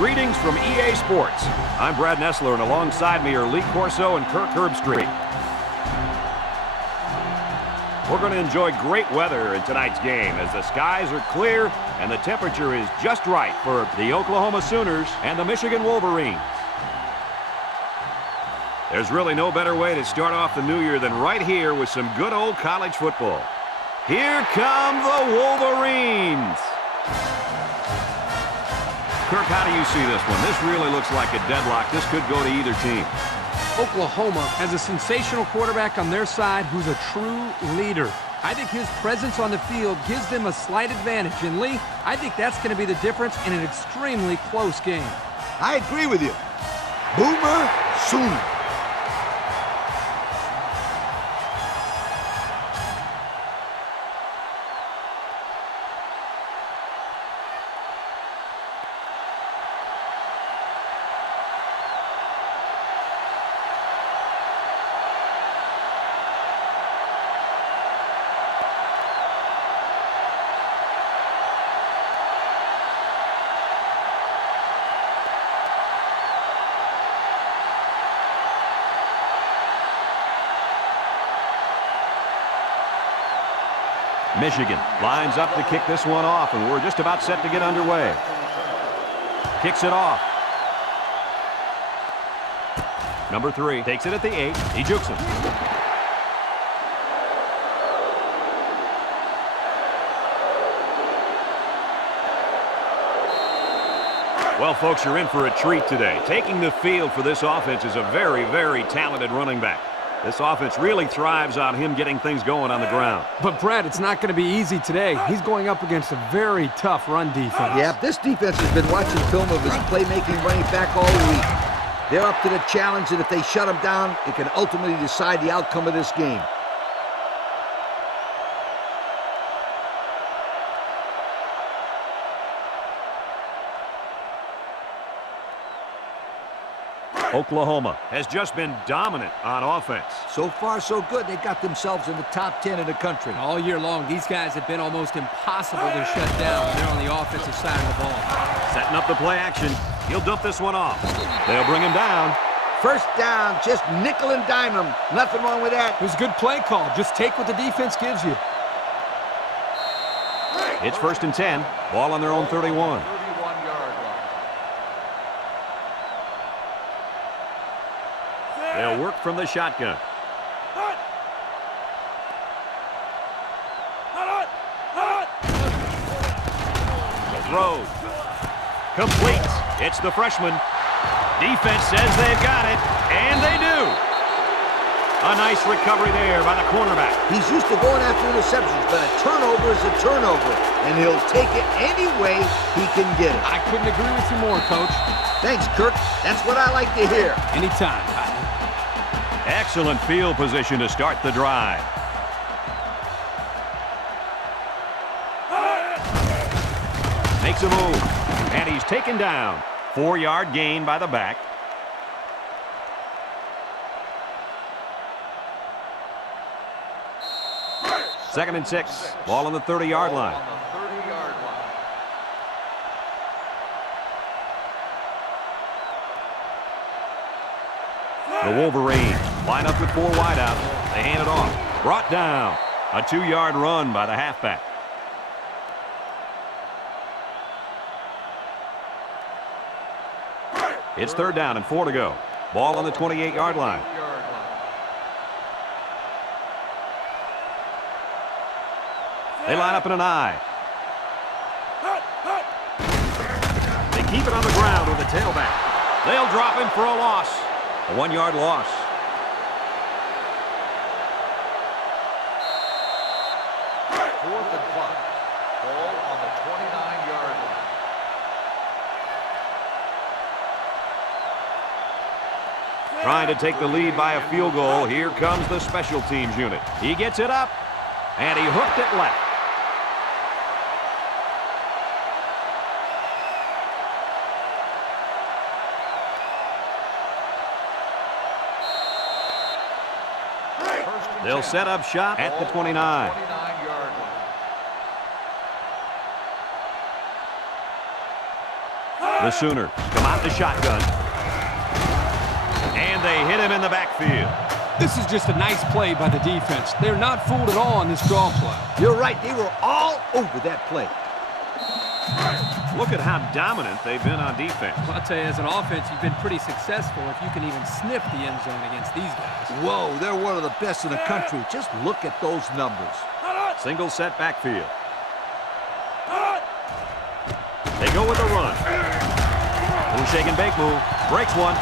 Greetings from EA Sports. I'm Brad Nessler, and alongside me are Lee Corso and Kirk Herbstreit. We're going to enjoy great weather in tonight's game as the skies are clear and the temperature is just right for the Oklahoma Sooners and the Michigan Wolverines. There's really no better way to start off the new year than right here with some good old college football. Here come the Wolverines. Kirk, how do you see this one? This really looks like a deadlock. This could go to either team. Oklahoma has a sensational quarterback on their side who's a true leader. I think his presence on the field gives them a slight advantage. And Lee, I think that's going to be the difference in an extremely close game. I agree with you. Boomer Sooner. Michigan lines up to kick this one off, and we're just about set to get underway. Kicks it off. Number 3 takes it at the 8. He jukes him. Well, folks, you're in for a treat today. Taking the field for this offense is a very, very talented running back. This offense really thrives on him getting things going on the ground. But, Brad, it's not going to be easy today. He's going up against a very tough run defense. Yeah, this defense has been watching film of his playmaking running back all week. They're up to the challenge, and if they shut him down, it can ultimately decide the outcome of this game. Oklahoma has just been dominant on offense. So far, so good. They got themselves in the top 10 in the country. All year long, these guys have been almost impossible to shut down when they're on the offensive side of the ball. Setting up the play action. He'll dump this one off. They'll bring him down. First down, just nickel and dime him. Nothing wrong with that. It was a good play call. Just take what the defense gives you. It's 1st and 10. Ball on their own 31. They'll work from the shotgun. Throws. Complete. It's the freshman. Defense says they've got it, and they do. A nice recovery there by the cornerback. He's used to going after interceptions, but a turnover is a turnover, and he'll take it any way he can get it. I couldn't agree with you more, Coach. Thanks, Kirk. That's what I like to hear. Anytime. Excellent field position to start the drive. Makes a move, and he's taken down. 4-yard gain by the back. Second and 6. Ball on the 30-yard line. The Wolverines line up with 4 wideouts. They hand it off. Brought down. A 2-yard run by the halfback. It's 3rd down and 4 to go. Ball on the 28-yard line. They line up in an I. They keep it on the ground with the tailback. They'll drop him for a loss. A 1-yard loss. Fourth and 5. Ball on the 29-yard line. Trying to take the lead by a field goal. Here comes the special teams unit. He gets it up, and he hooked it left. They'll set up shop at the 29. The Sooners come out the shotgun. And they hit him in the backfield. This is just a nice play by the defense. They're not fooled at all on this draw play. You're right. They were all over that play. Look at how dominant they've been on defense. Well, I'll tell you, as an offense, you've been pretty successful if you can even sniff the end zone against these guys. Whoa, they're one of the best in the country. Just look at those numbers. Single set backfield. They go with a run. Little shake and bake move. Breaks one.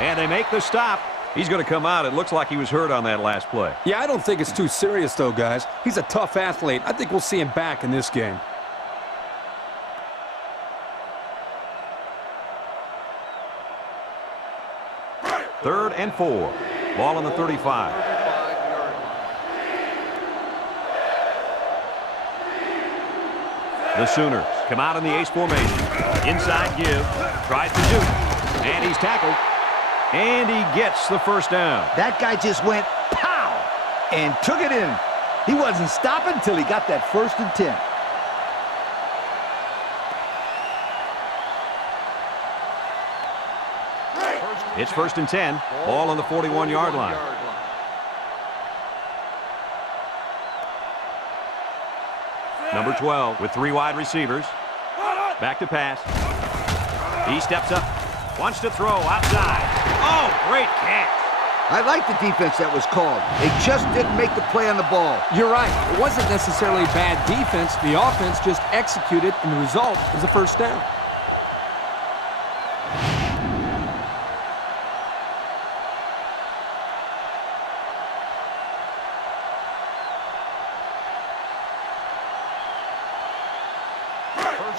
And they make the stop. He's going to come out. It looks like he was hurt on that last play. Yeah, I don't think it's too serious, though, guys. He's a tough athlete. I think we'll see him back in this game. Third and 4. Ball on the 35. The Sooners come out in the ace formation. Inside give. Tries to shoot. And he's tackled. And he gets the first down. That guy just went pow and took it in. He wasn't stopping until he got that 1st and 10. It's 1st and 10. Ball on the 41-yard line. Number 12 with 3 wide receivers. Back to pass. He steps up. Wants to throw outside. Oh, great catch. I like the defense that was called. They just didn't make the play on the ball. You're right. It wasn't necessarily bad defense. The offense just executed, and the result is a first down.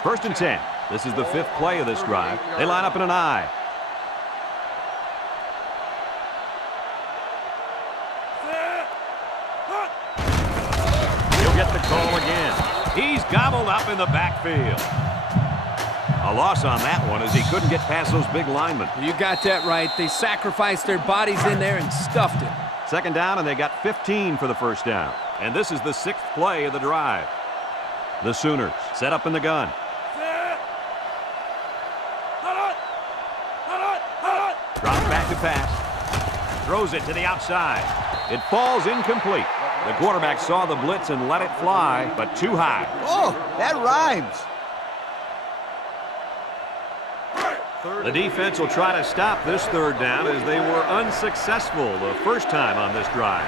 First and 10. This is the 5th play of this drive. They line up in an I. He'll get the call again. He's gobbled up in the backfield. A loss on that one as he couldn't get past those big linemen. You got that right. They sacrificed their bodies in there and stuffed it. Second down, and they got 15 for the first down. And this is the 6th play of the drive. The Sooners set up in the gun. Drops back to pass. Throws it to the outside. It falls incomplete. The quarterback saw the blitz and let it fly, but too high. Oh, that rhymes. The defense will try to stop this 3rd down as they were unsuccessful the first time on this drive.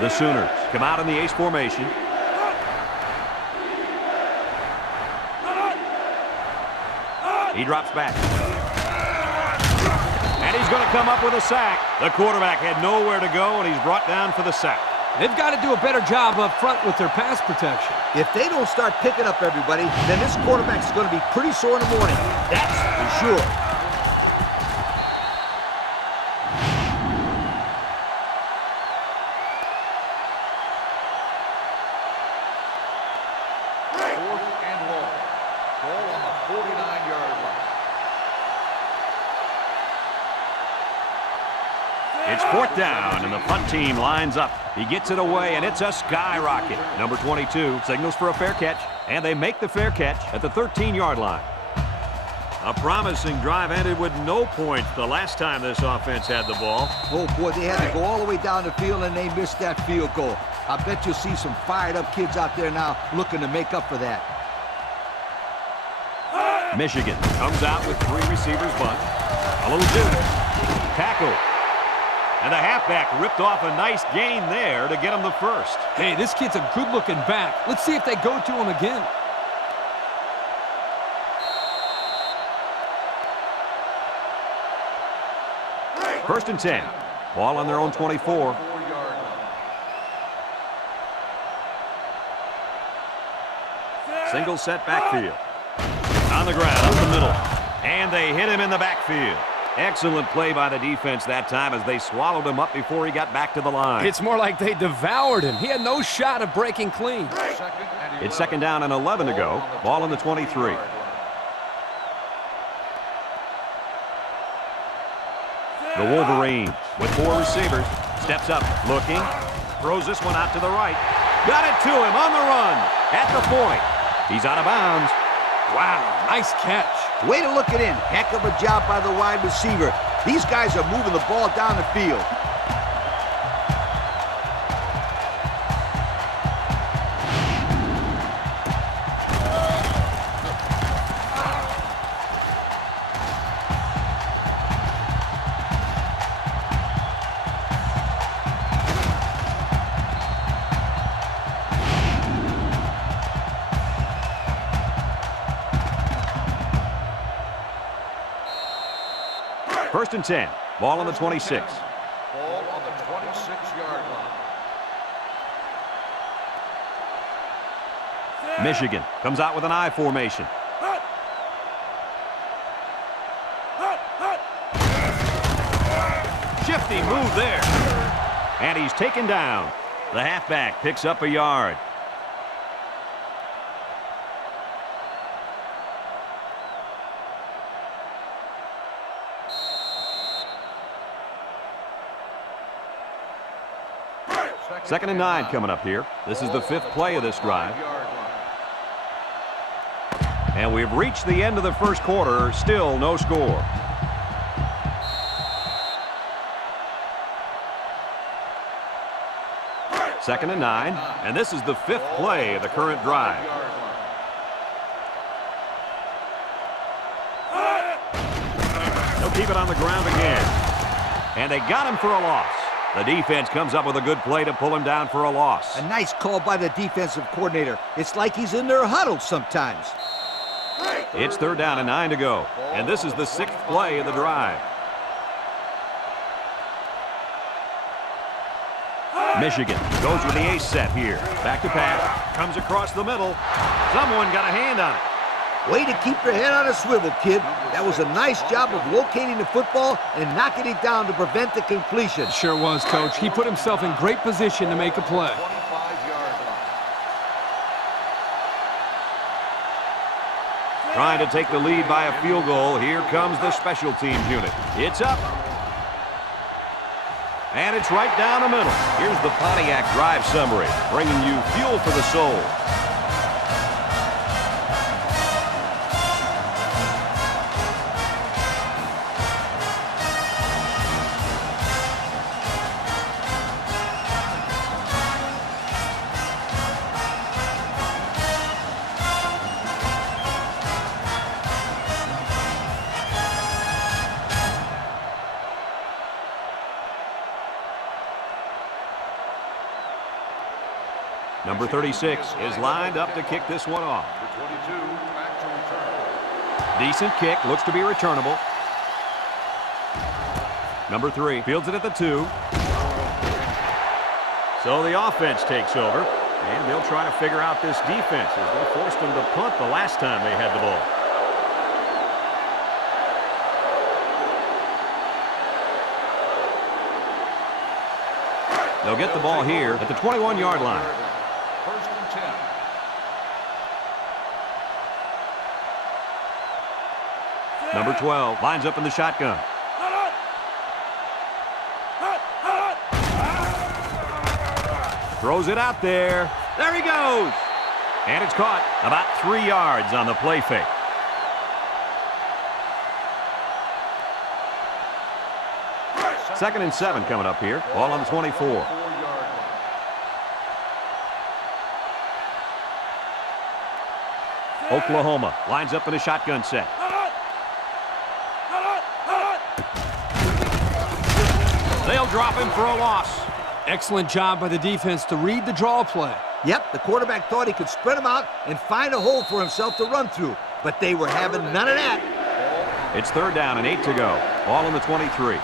The Sooners come out in the ace formation. He drops back. And he's going to come up with a sack. The quarterback had nowhere to go, and he's brought down for the sack. They've got to do a better job up front with their pass protection. If they don't start picking up everybody, then this quarterback's going to be pretty sore in the morning. That's for sure. It's 4th down, and the punt team lines up. He gets it away, and it's a skyrocket. Number 22 signals for a fair catch, and they make the fair catch at the 13-yard line. A promising drive ended with no points the last time this offense had the ball. Oh, boy, they had to go all the way down the field, and they missed that field goal. I bet you'll see some fired-up kids out there now looking to make up for that. Michigan comes out with 3 receivers bunch. A little juke. Tackle. And the halfback ripped off a nice gain there to get him the first. Hey, this kid's a good-looking back. Let's see if they go to him again. First and 10. Ball on their own 24. Single set backfield. On the ground, up the middle. And they hit him in the backfield. Excellent play by the defense that time as they swallowed him up before he got back to the line. It's more like they devoured him. He had no shot of breaking clean. It's 2nd down and 11 to go. Ball on the 23. The Wolverines with 4 receivers. Steps up, looking. Throws this one out to the right. Got it to him on the run. At the point. He's out of bounds. Wow, nice catch. Way to look it in. Heck of a job by the wide receiver. These guys are moving the ball down the field. First and 10. Ball on the 26. Ball on the 26-yard line. Michigan comes out with an I formation. Shifty move there. And he's taken down. The halfback picks up a yard. Second and 9 coming up here. This is the 5th play of this drive. And we've reached the end of the first quarter. Still no score. Second and 9. And this is the 5th play of the current drive. They'll keep it on the ground again. And they got him for a loss. The defense comes up with a good play to pull him down for a loss. A nice call by the defensive coordinator. It's like he's in their huddle sometimes. It's 3rd down and 9 to go. And this is the 6th play of the drive. Michigan goes with the ace set here. Back to pass. Comes across the middle. Someone got a hand on it. Way to keep your head on a swivel, kid. That was a nice job of locating the football and knocking it down to prevent the completion. Sure was, Coach. He put himself in great position to make a play. 25-yard line. Trying to take the lead by a field goal. Here comes the special teams unit. It's up. And it's right down the middle. Here's the Pontiac drive summary, bringing you fuel for the soul. Number 36 is lined up to kick this one off. Number 22, back to return. Decent kick, looks to be returnable. Number 3 fields it at the 2. So the offense takes over, and they'll try to figure out this defense as they forced them to punt the last time they had the ball. They'll get the ball here at the 21-yard line. First and 10. Number 12 lines up in the shotgun. Throws it out there. There he goes. And it's caught about 3 yards on the play fake. Second and 7 coming up here. Ball on the 24. Oklahoma lines up in a shotgun set. They'll drop him for a loss. Excellent job by the defense to read the draw play. Yep, the quarterback thought he could spread them out and find a hole for himself to run through, but they were having none of that. It's 3rd down and 8 to go. Ball on the 23.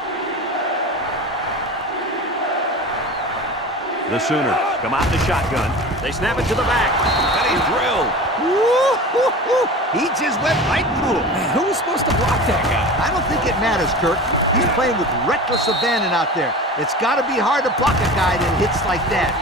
The Sooners come out in the shotgun. They snap it to the back. And he's drilled. Woo-hoo-hoo. He just went right through him. Man, who was supposed to block that guy? I don't think it matters, Kirk. He's playing with reckless abandon out there. It's got to be hard to block a guy that hits like that.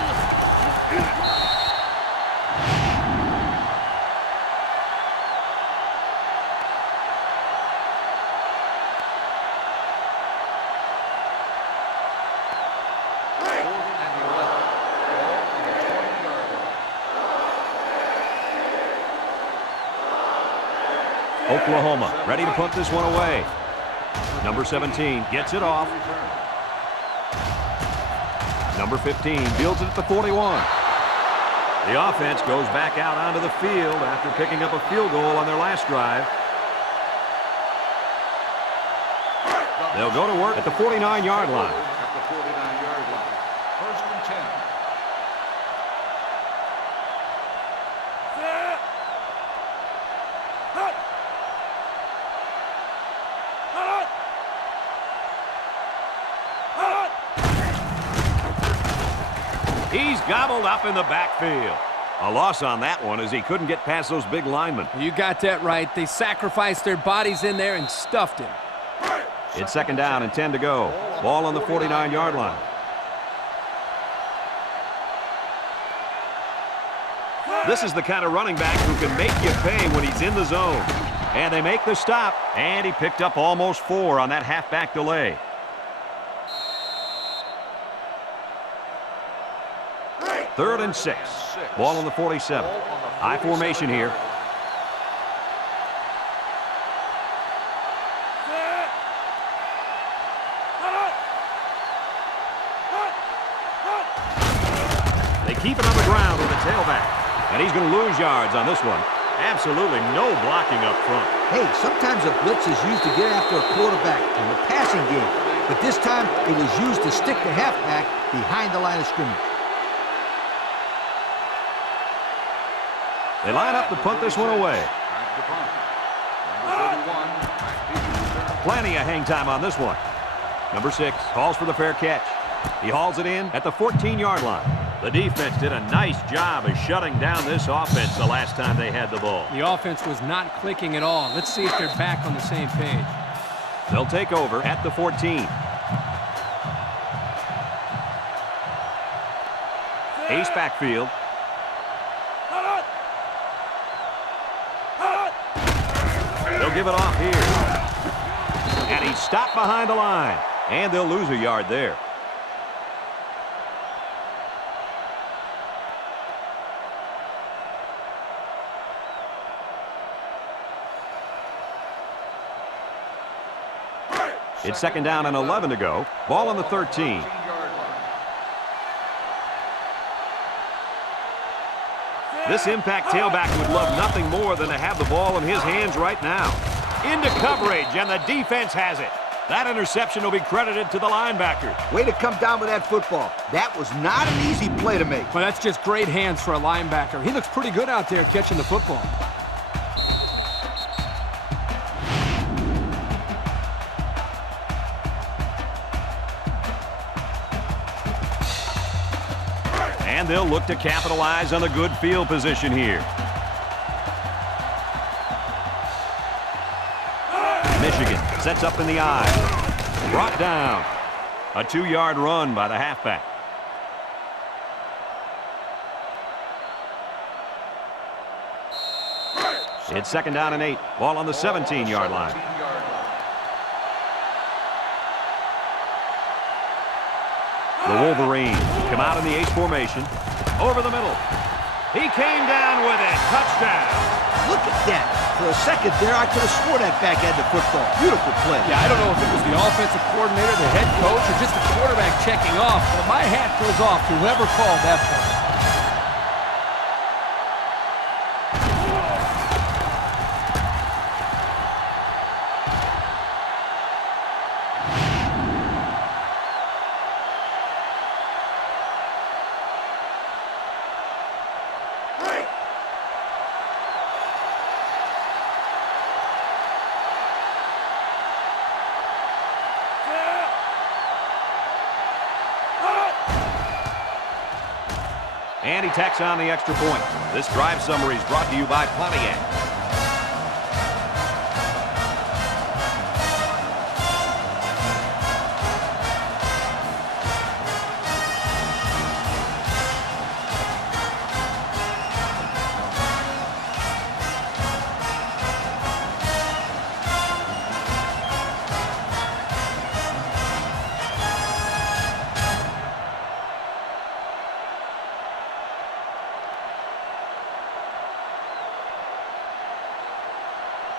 Oklahoma ready to put this one away. Number 17 gets it off. Number 15 fields it at the 41. The offense goes back out onto the field after picking up a field goal on their last drive. They'll go to work at the 49-yard line. At the 49-yard line. First and 10. He's gobbled up in the backfield. A loss on that one as he couldn't get past those big linemen. You got that right. They sacrificed their bodies in there and stuffed him. It's second down and 10 to go. Ball on the 49-yard line. This is the kind of running back who can make you pay when he's in the zone. And they make the stop, and he picked up almost 4 on that halfback delay. Third and 6. Ball on the 47. High formation here. They keep it on the ground with the tailback. And he's going to lose yards on this one. Absolutely no blocking up front. Hey, sometimes a blitz is used to get after a quarterback in the passing game. But this time, it was used to stick the halfback behind the line of scrimmage. They line up to punt this one away. Plenty of hang time on this one. Number 6 calls for the fair catch. He hauls it in at the 14-yard line. The defense did a nice job of shutting down this offense the last time they had the ball. The offense was not clicking at all. Let's see if they're back on the same page. They'll take over at the 14. Ace backfield. They'll give it off here. And he's stopped behind the line. And they'll lose a yard there. It's second down and 11 to go. Ball on the 13. This impact tailback would love nothing more than to have the ball in his hands right now. Into coverage, and the defense has it. That interception will be credited to the linebacker. Way to come down with that football. That was not an easy play to make. Well, that's just great hands for a linebacker. He looks pretty good out there catching the football. And they'll look to capitalize on the good field position here. Michigan sets up in the eye. Brought down. A 2-yard run by the halfback. It's second down and 8. Ball on the 17-yard line. The Wolverines come out in the ace formation. Over the middle. He came down with it. Touchdown. Look at that. For a second there, I could have swore that back had the football. Beautiful play. Yeah, I don't know if it was the offensive coordinator, the head coach, or just the quarterback checking off, but my hat goes off to whoever called that play. And he tacks on the extra point. This drive summary is brought to you by Pontiac.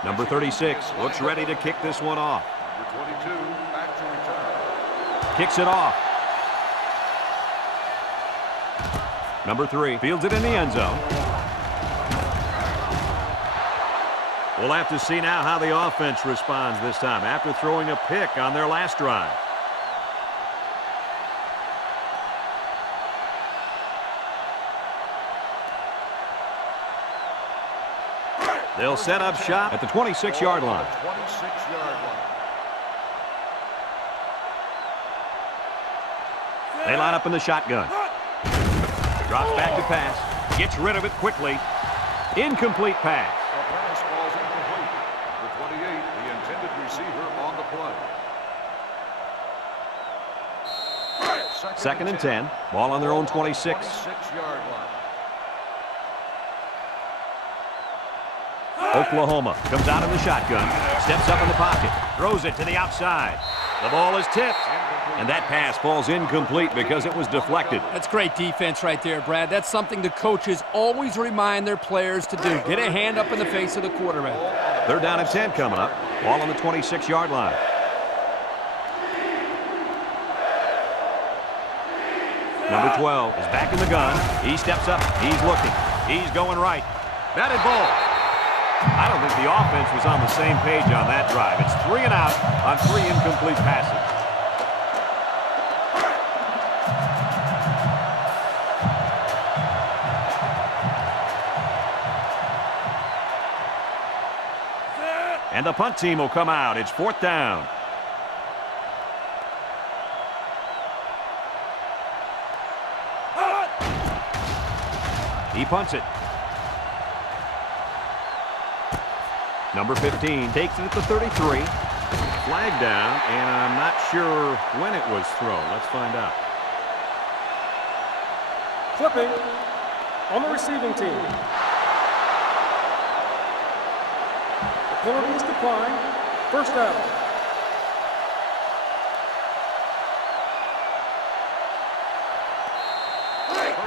Number 36 looks ready to kick this one off. Number 22 back to return. Kicks it off. Number 3 fields it in the end zone. We'll have to see now how the offense responds this time after throwing a pick on their last drive. They'll set up shop at the 26-yard line. 26-yard line. They line up in the shotgun. Drops back to pass. Gets rid of it quickly. Incomplete pass. The pass falls incomplete. The 28, the intended receiver on the play. Second and 10. Ball on their own 26. 26-yard line. Oklahoma comes out in the shotgun. Steps up in the pocket. Throws it to the outside. The ball is tipped. And that pass falls incomplete because it was deflected. That's great defense right there, Brad. That's something the coaches always remind their players to do. Get a hand up in the face of the quarterback. Third down and 10 coming up. Ball on the 26-yard line. Number 12 is back in the gun. He steps up. He's looking. He's going right. Batted ball. I don't think the offense was on the same page on that drive. It's 3 and out on 3 incomplete passes. And the punt team will come out. It's 4th down. He punts it. Number 15 takes it at the 33. Flag down, and I'm not sure when it was thrown. Let's find out. Flipping on the receiving team. The penalty is declined. First down.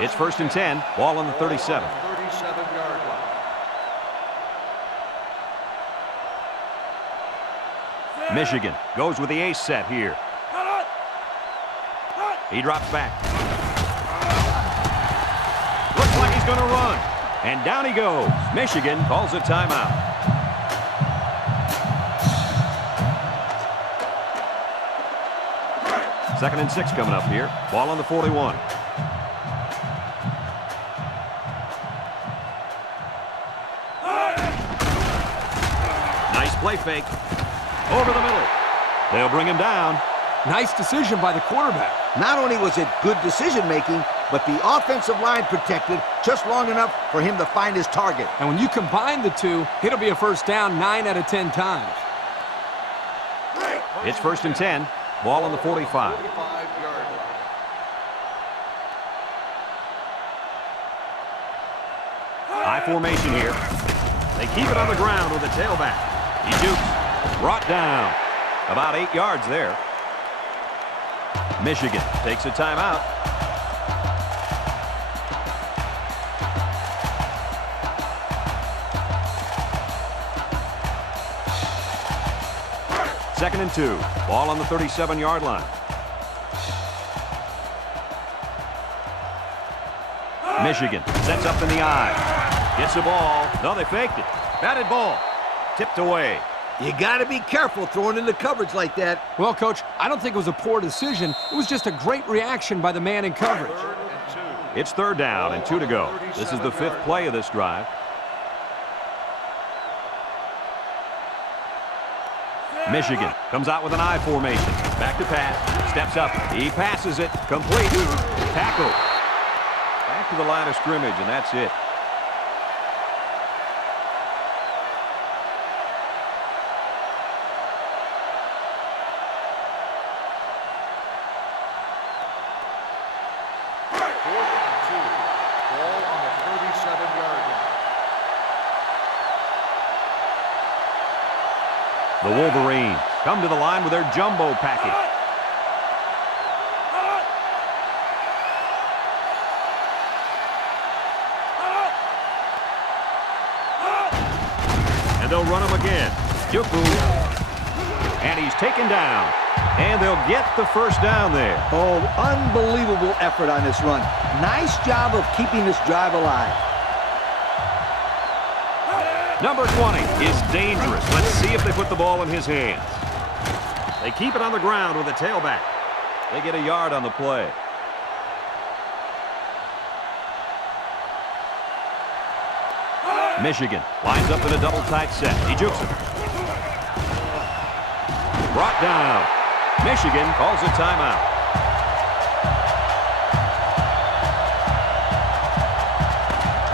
It's 1st and 10. Ball on the 37. 37-yard line. Michigan goes with the ace set here. He drops back. Looks like he's going to run. And down he goes. Michigan calls a timeout. Second and 6 coming up here. Ball on the 41. Nice play fake. Over the middle. They'll bring him down. Nice decision by the quarterback. Not only was it good decision-making, but the offensive line protected just long enough for him to find his target. And when you combine the two, it'll be a first down 9 out of 10 times. It's 1st and 10. Ball on the 45. 45-yard line. High formation here. They keep it on the ground with the tailback. He jukes. Brought down. About 8 yards there. Michigan takes a timeout. Second and 2. Ball on the 37-yard line. Michigan sets up in the eye. Gets the ball. No, they faked it. Batted ball. Tipped away. You got to be careful throwing into coverage like that. Well, Coach, I don't think it was a poor decision. It was just a great reaction by the man in coverage. 3rd and 2. It's 3rd down and 2 to go. This is the 5th play of this drive. Michigan comes out with an I formation. Back to pass. Steps up. He passes it. Complete. Tackle. Back to the line of scrimmage, and that's it. The Wolverines come to the line with their jumbo package. And And they'll run him again. Juku. And he's taken down. And they'll get the first down there. Oh, unbelievable effort on this run. Nice job of keeping this drive alive. Number 20 is dangerous. Let's see if they put the ball in his hands. They keep it on the ground with the tailback. They get a yard on the play. Michigan lines up in a double tight set. He jukes it. Brought down. Michigan calls a timeout.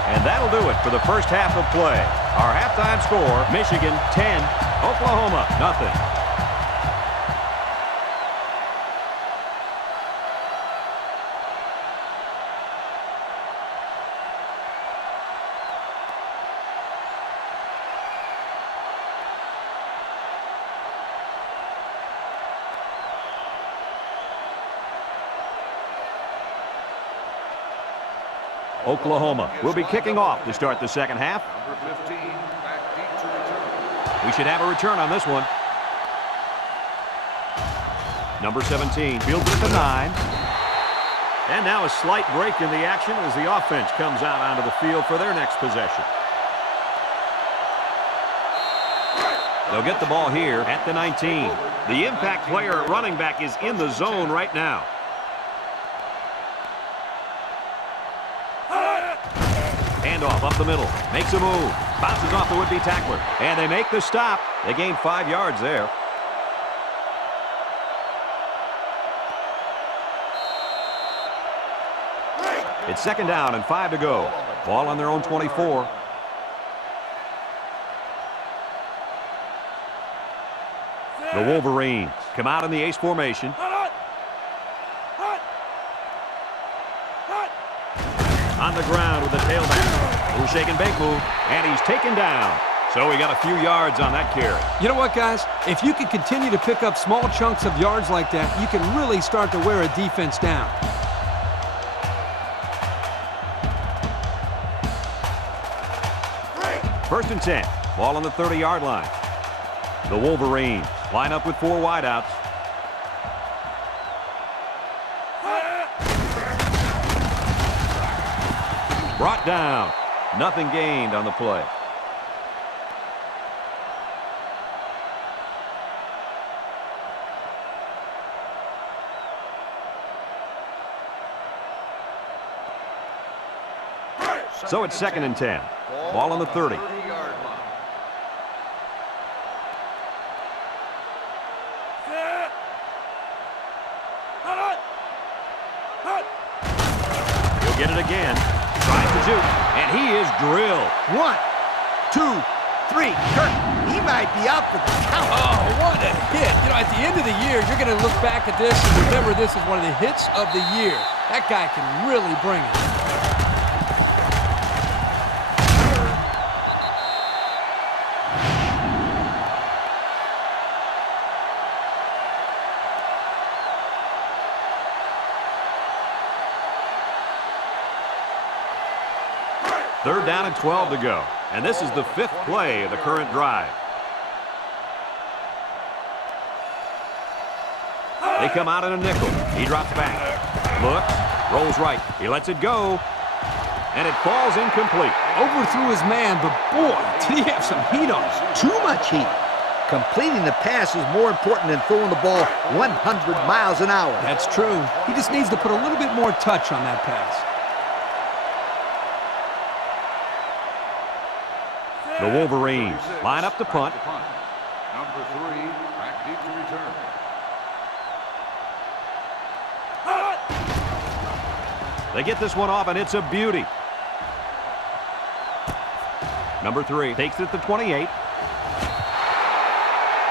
And that'll do it for the first half of play. Our halftime score, Michigan 10, Oklahoma nothing. Oklahoma will be kicking off to start the second half. Number 15, back deep to return. We should have a return on this one. Number 17 fields at the 9. And now a slight break in the action as the offense comes out onto the field for their next possession. They'll get the ball here at the 19. The impact player at running back is in the zone right now. Handoff up the middle. Makes a move. Bounces off the would-be tackler. And they make the stop. They gain 5 yards there. It's second down and 5 to go. Ball on their own 24. The Wolverines come out in the ace formation. On the ground with the tailback. Little shake and bake move. And he's taken down. So we got a few yards on that carry. You know what, guys? If you can continue to pick up small chunks of yards like that, you can really start to wear a defense down. First and 10. Ball on the 30-yard line. The Wolverines line up with 4 wideouts. Brought down. Nothing gained on the play. So it's second and 10. Ball on the 30. He'll get it again. Tries to juke, and he is drilled. 1, 2, 3. Kirk, he might be out for the count. Oh, what a hit. You know, at the end of the year, you're going to look back at this and remember this is one of the hits of the year. That guy can really bring it. Third down and 12 to go. And this is the 5th play of the current drive. They come out in a nickel. He drops back. Looks, rolls right. He lets it go. And it falls incomplete. Overthrew his man, but boy, did he have some heat on him. Too much heat. Completing the pass is more important than throwing the ball 100 miles an hour. That's true. He just needs to put a little bit more touch on that pass. The Wolverines line up to punt. Number 3, back deep to return. They get this one off, and it's a beauty. Number 3 takes it to 28.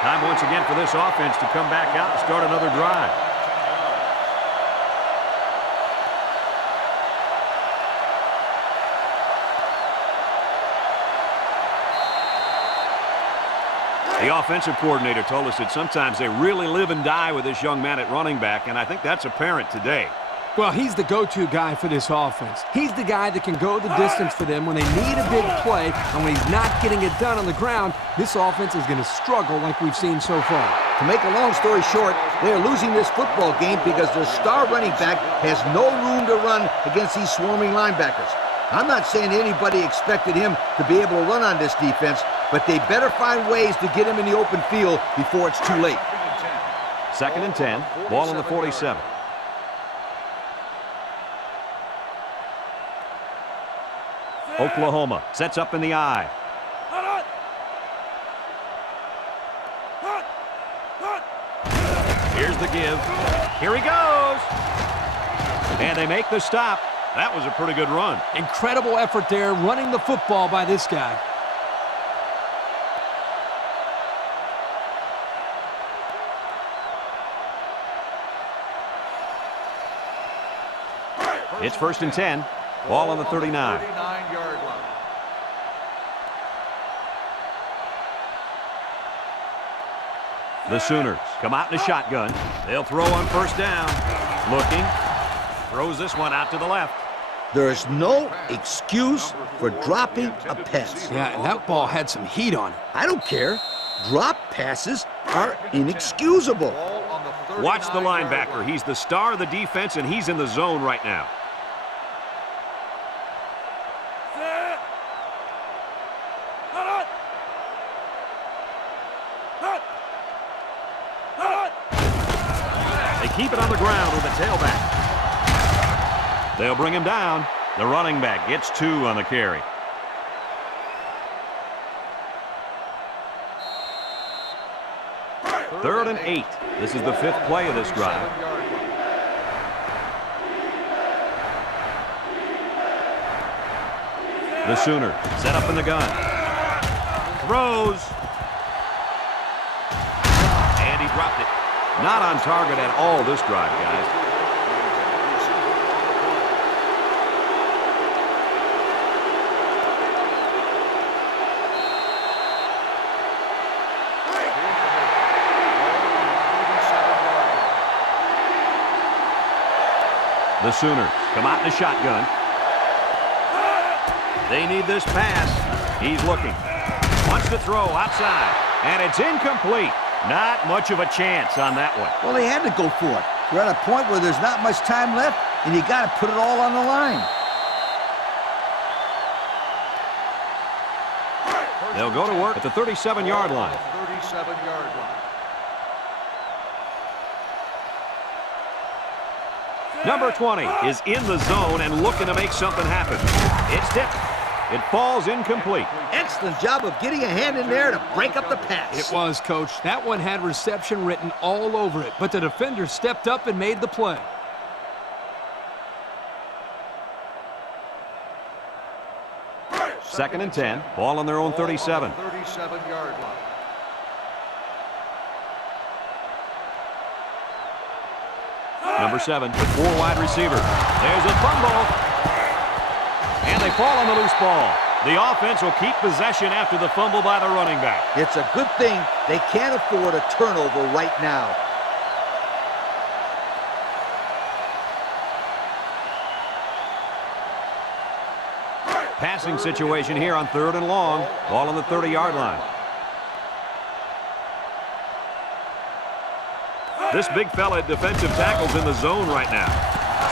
Time once again for this offense to come back out and start another drive. The offensive coordinator told us that sometimes they really live and die with this young man at running back, and I think that's apparent today. Well, he's the go-to guy for this offense. He's the guy that can go the distance for them when they need a big play, and when he's not getting it done on the ground, this offense is going to struggle like we've seen so far. To make a long story short, they're losing this football game because their star running back has no room to run against these swarming linebackers. I'm not saying anybody expected him to be able to run on this defense, but they better find ways to get him in the open field before it's too late. 2nd and 10, ball on the 47. Oklahoma sets up in the eye. Here's the give. Here he goes. And they make the stop. That was a pretty good run. Incredible effort there running the football by this guy. It's 1st and 10. Ball on the 39. 39-yard line. The Sooners come out in a shotgun. They'll throw on 1st down. Looking. Throws this one out to the left. There is no excuse for dropping a pass. Yeah, and that ball had some heat on it. I don't care. Drop passes are inexcusable. Ball on the Watch the 39-yard linebacker. line. He's the star of the defense, and he's in the zone right now. They keep it on the ground with the tailback. They'll bring him down. The running back gets 2 on the carry. Third and 8. This is the 5th play of this drive. 37-yard line. The Sooners set up in the gun. Throws. And he dropped it. Not on target at all this drive, guys. The Sooners come out in a shotgun. They need this pass. He's looking. Wants to throw outside. And it's incomplete. Not much of a chance on that one. Well, they had to go for it. We're at a point where there's not much time left, and you got to put it all on the line. They'll go to work at the 37-yard line. 37-yard line. Number 20 is in the zone and looking to make something happen. It's tipped. It falls incomplete. Excellent job of getting a hand in there to break up the pass. It was, Coach. That one had reception written all over it, but the defender stepped up and made the play. Second and 10. Ball on their own 37. 37-yard line. Number 7 with 4 wide receivers. There's a fumble. And they fall on the loose ball. The offense will keep possession after the fumble by the running back. It's a good thing they can't afford a turnover right now. Passing situation here on 3rd and long. Ball on the 30-yard line. This big fella at defensive tackle's in the zone right now.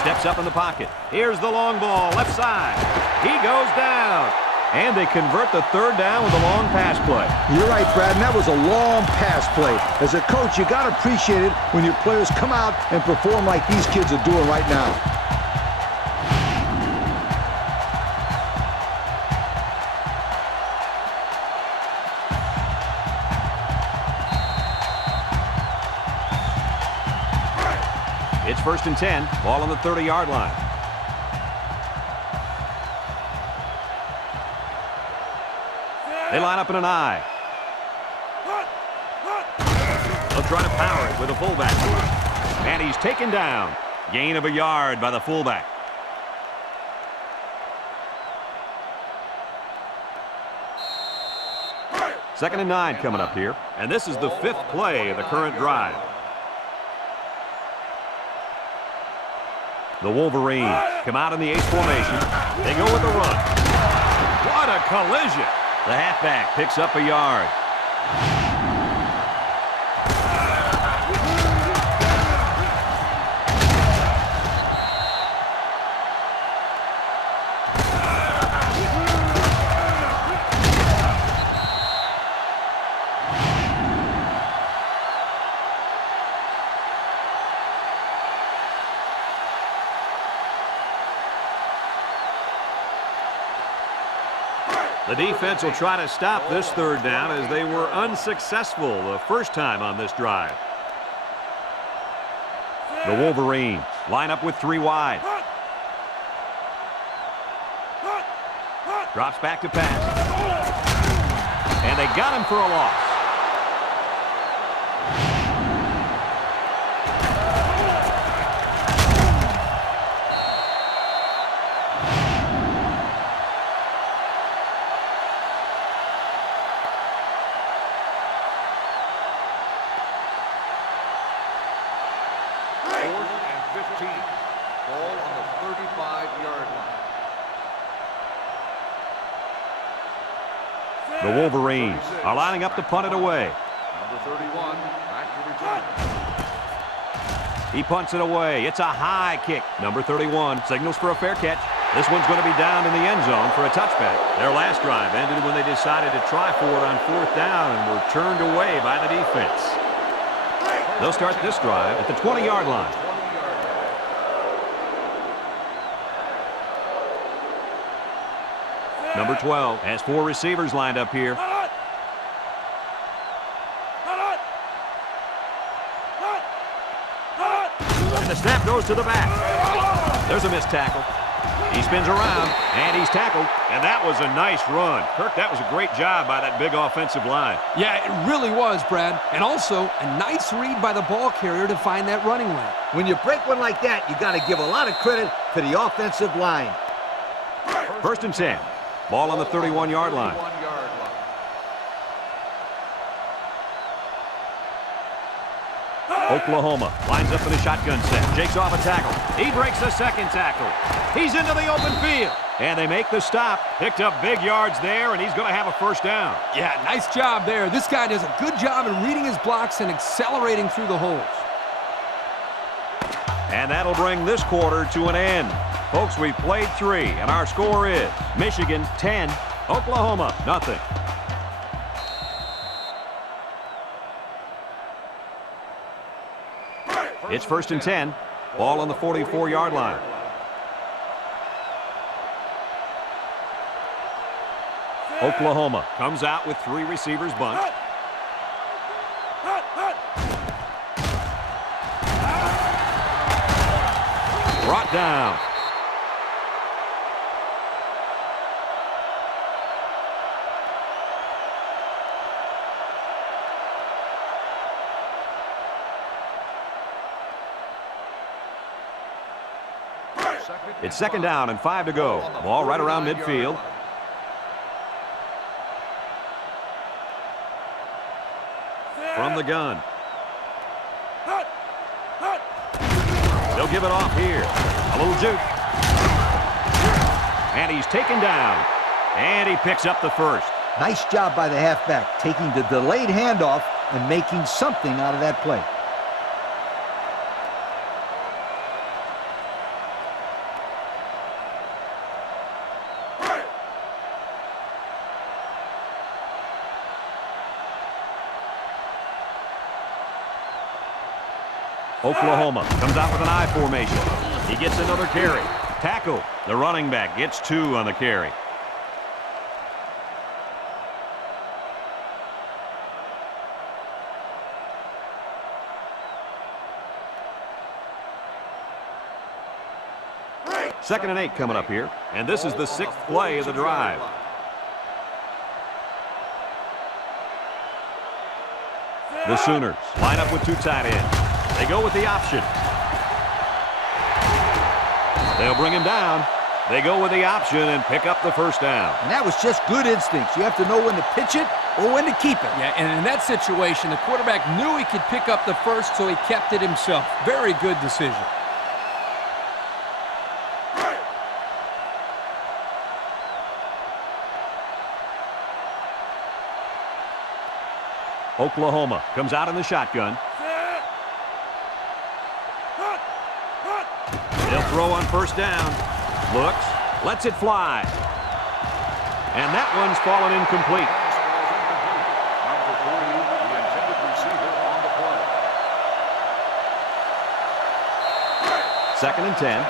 Steps up in the pocket. Here's the long ball, left side. He goes down. And they convert the 3rd down with a long pass play. You're right, Brad, and that was a long pass play. As a coach, you got to appreciate it when your players come out and perform like these kids are doing right now. It's 1st and 10. Ball on the 30-yard line. They line up in an I. They'll try to power it with a fullback. And he's taken down. Gain of a yard by the fullback. Second and 9 coming up here. And this is the 5th play of the current drive. The Wolverines come out in the ace formation. They go with the run. What a collision. The halfback picks up a yard. The defense will try to stop this third down as they were unsuccessful the first time on this drive. The Wolverines line up with 3 wide. Drops back to pass. And they got him for a loss. The Wolverines are lining up to punt it away. Number 31, back to return. He punts it away. It's a high kick. Number 31 signals for a fair catch. This one's going to be down in the end zone for a touchback. Their last drive ended when they decided to try for it on 4th down and were turned away by the defense. They'll start this drive at the 20-yard line. Number 12 has 4 receivers lined up here. And the snap goes to the back. There's a missed tackle. He spins around, and he's tackled. And that was a nice run. Kirk, that was a great job by that big offensive line. Yeah, it really was, Brad. And also, a nice read by the ball carrier to find that running lane. When you break one like that, you got to give a lot of credit to the offensive line. 1st and 10. Ball on the 31-yard line. Oklahoma lines up in a shotgun set. Jakes off a tackle. He breaks a second tackle. He's into the open field. And they make the stop. Picked up big yards there, and he's going to have a 1st down. Yeah, nice job there. This guy does a good job in reading his blocks and accelerating through the holes. And that'll bring this quarter to an end. Folks, we've played 3, and our score is Michigan 10, Oklahoma nothing. It's 1st and 10. Ball on the 44-yard line. Oklahoma comes out with 3 receivers bunched. Brought down. It's 2nd down and 5 to go. Ball right around midfield. From the gun. They'll give it off here. A little juke. And he's taken down. And he picks up the 1st. Nice job by the halfback, taking the delayed handoff and making something out of that play. Oklahoma comes out with an I formation. He gets another carry. Tackle. The running back gets 2 on the carry. Second and 8 coming up here. And this is the 6th play of the drive. The Sooners line up with 2 tight ends. They go with the option. They'll bring him down. They go with the option and pick up the 1st down. And that was just good instincts. You have to know when to pitch it or when to keep it. Yeah, and in that situation, the quarterback knew he could pick up the 1st, so he kept it himself. Very good decision. Oklahoma comes out in the shotgun. They'll throw on first down. Looks, lets it fly. And that one's fallen incomplete. Number 40, the intended receiver on the play. 2nd and 10.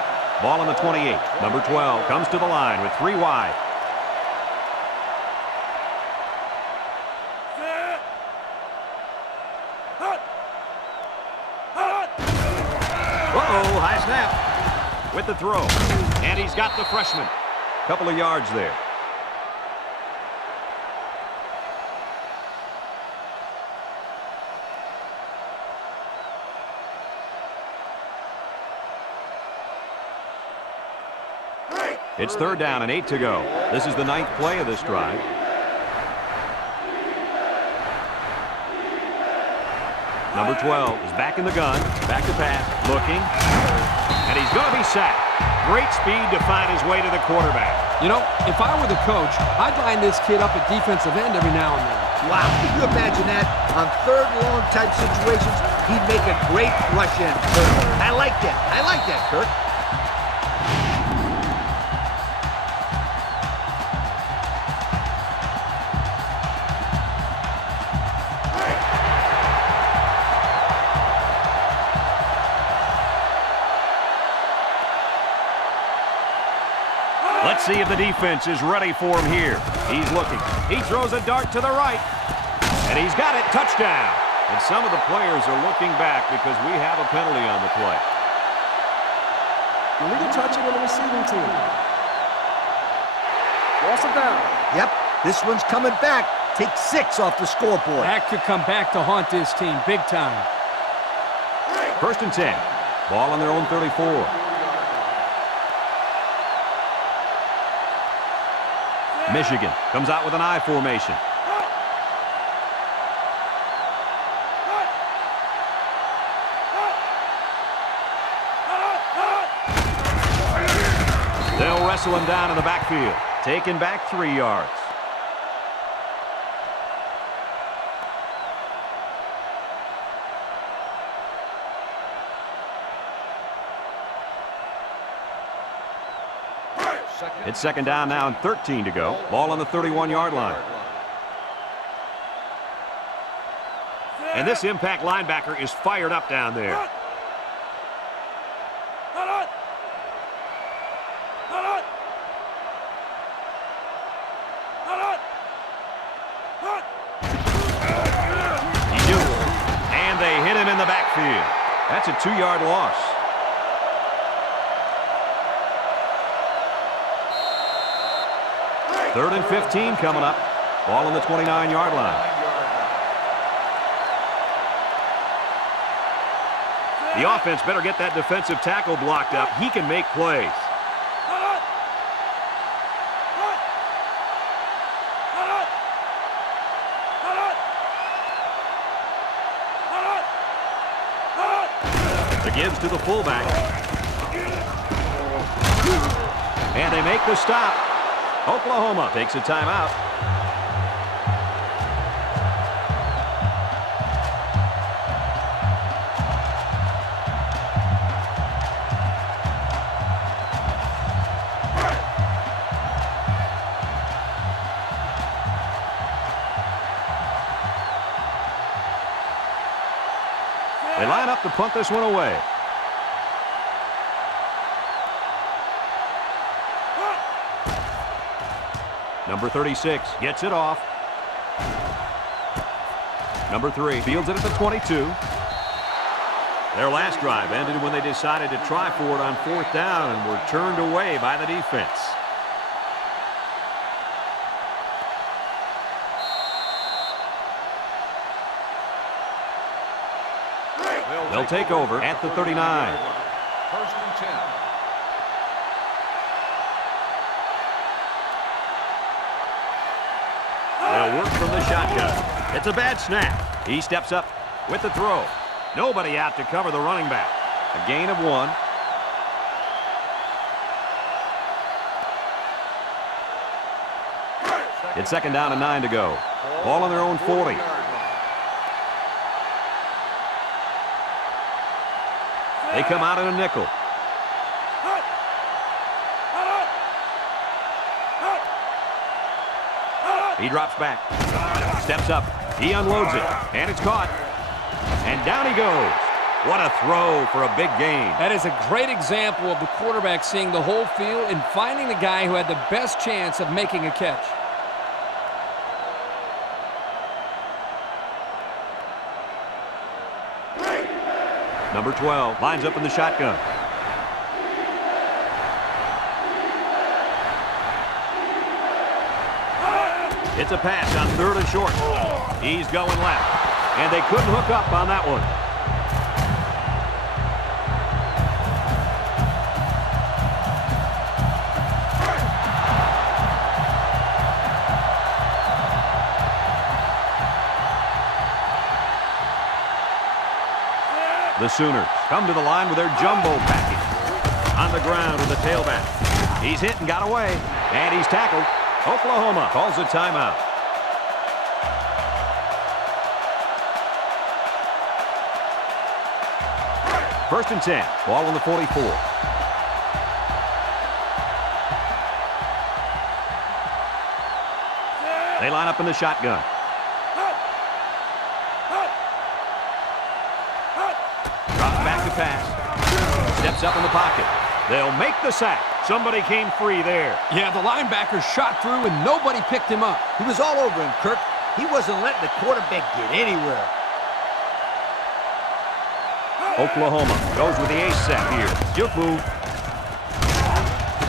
Ball on the 28. Number 12 comes to the line with 3 wide. Uh-oh, high snap with the throw. And he's got the freshman. Couple of yards there. It's 3rd down and 8 to go. This is the 9th play of this drive. Number 12 is back in the gun. Back to pass. Looking. And he's going to be sacked. Great speed to find his way to the quarterback. You know, if I were the coach, I'd line this kid up at defensive end every now and then. Wow, can you imagine that? On 3rd and long type situations, he'd make a great rush in. I like that. I like that, Kirk. Let's see if the defense is ready for him here. He's looking. He throws a dart to the right. And he's got it. Touchdown. And some of the players are looking back because we have a penalty on the play. Illegal touching on the receiving team. Loss of down. Yep, this one's coming back. Take 6 off the scoreboard. That could come back to haunt this team big time. 1st and 10. Ball on their own 34. Michigan comes out with an I formation. They'll wrestle him down in the backfield. Taken back 3 yards. It's 2nd down now and 13 to go. Ball on the 31-yard line. And this impact linebacker is fired up down there. He do. And they hit him in the backfield. That's a 2-yard loss. 3rd and 15 coming up. Ball on the 29-yard line. The offense better get that defensive tackle blocked up. He can make plays. The gives to the fullback. And they make the stop. Oklahoma takes a timeout. They line up to punt this one away. Number 36 gets it off. Number 3 fields it at the 22. Their last drive ended when they decided to try for it on 4th down and were turned away by the defense. They'll take over at the 39. 1st and 10. They'll work from the shotgun. It's a bad snap. He steps up with the throw. Nobody out to cover the running back. A gain of 1. It's 2nd down and 9 to go. Ball on their own 40. They come out in a nickel. He drops back. Steps up. He unloads it. And it's caught. And down he goes. What a throw for a big gain. That is a great example of the quarterback seeing the whole field and finding the guy who had the best chance of making a catch. Number 12 lines up in the shotgun. It's a pass on 3rd and short. He's going left. And they couldn't hook up on that one. The Sooners come to the line with their jumbo package. On the ground with the tailback. He's hit and got away. And he's tackled. Oklahoma calls a timeout. First and 10. Ball on the 44. They line up in the shotgun. Pass. Steps up in the pocket. They'll make the sack. Somebody came free there. Yeah, the linebacker shot through and nobody picked him up. He was all over him, Kirk. He wasn't letting the quarterback get anywhere. Oklahoma goes with the ace set here. Juke move.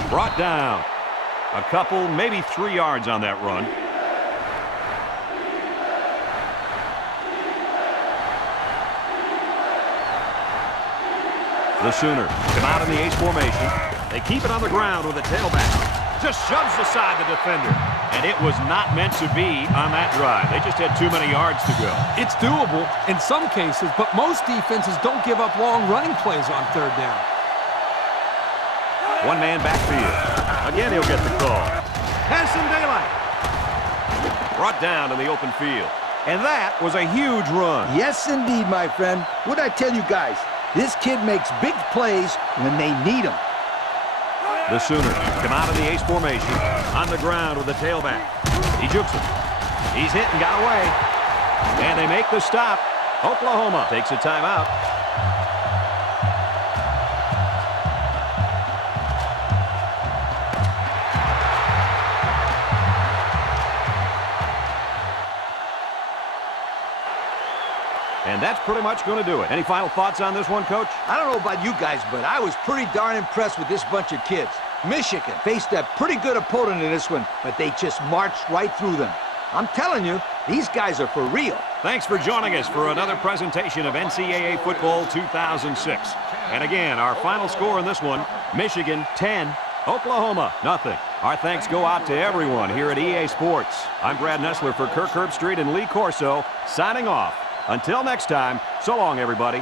Brought down. A couple, maybe 3 yards on that run. The Sooners come out in the ace formation. They keep it on the ground with a tailback. Just shoves aside the defender. And it was not meant to be on that drive. They just had too many yards to go. It's doable in some cases, but most defenses don't give up long running plays on 3rd down. One man backfield. Again, he'll get the call. Has some daylight. Brought down in the open field. And that was a huge run. Yes, indeed, my friend. What'd I tell you guys? This kid makes big plays when they need him. The Sooners come out in the ace formation. On the ground with the tailback. He jukes him. He's hit and got away. And they make the stop. Oklahoma takes a timeout. And that's pretty much going to do it. Any final thoughts on this one, Coach? I don't know about you guys, but I was pretty darn impressed with this bunch of kids. Michigan faced a pretty good opponent in this one, but they just marched right through them. I'm telling you, these guys are for real. Thanks for joining us for another presentation of NCAA Football 2006. And again, our final score in this one, Michigan 10, Oklahoma nothing. Our thanks go out to everyone here at EA Sports. I'm Brad Nessler for Kirk Herbstreit and Lee Corso, signing off. Until next time, so long, everybody.